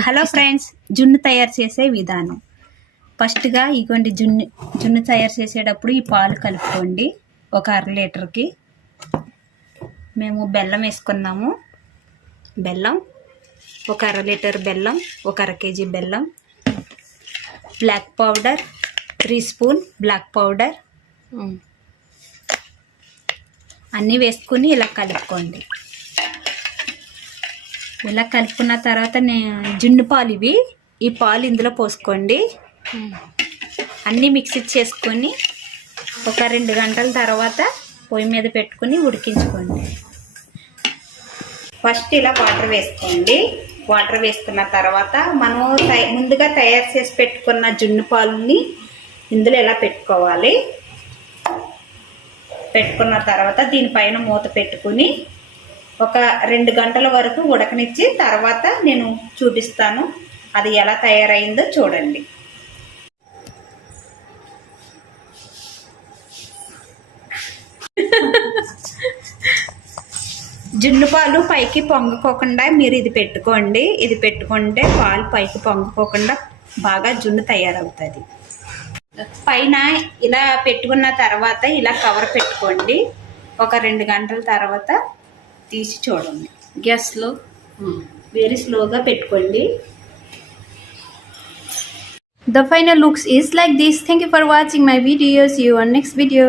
Hello friends, జున్ను తయారు చేసే విధానం. ఫస్ట్గా ఇగోండి జున్ను తయారు చేసేటప్పుడు ఈ పాలు కలుపుకోండి. ఒక 1/2 లీటర్కి మేము బెల్లం వేసుకున్నాము. బెల్లం ఒక 1/2 లీటర్ బెల్లం, ఒక 1/2 కేజీ బెల్లం, black powder 3 spoon black powder అన్నీ వేసుకుని ఇలా కలుపుకోండి. ఇలా కలుపుకున్న తర్వాత జున్ను పాలు ఇవి, ఈ పాలు ఇందులో పోసుకోండి. అన్నీ మిక్సీ చేసుకొని ఒక 2 గంటల తర్వాత పొయ్యి మీద పెట్టుకుని ఉడికించుకోండి. ఫస్ట్ ఇలా వాటర్ వేసుకోండి. వాటర్ వేసుకున్న తర్వాత మనం ముందుగా తయారు చేసి పెట్టుకున్న జున్ను పాలని ఇందులో ఇలా పెట్టుకోవాలి. పెట్టుకున్న తర్వాత దీనిపైన మూత పెట్టుకుని ఒక 2 గంటల వరకు ఉడకనిచ్చి తర్వాత నేను చూపిస్తాను అది ఎలా తయారైందో చూడండి. జున్ను పాలు పైకి పొంగకోకుండా మీరు ఇది పెట్టుకోండి. ఇది పెట్టుకుంటే పాలు పైకి పొంగకోకుండా బాగా జున్ను తయారవుతుంది. పైన ఇలా పెట్టుకున్న తర్వాత ఇలా కవర్ పెట్టుకోండి. ఒక 2 గంటల తర్వాత తీసి చూడండి. గ్యాస్లో వెరీ స్లోగా పెట్టుకోండి. The final looks is like this. Thank you for watching my video. See you on next video.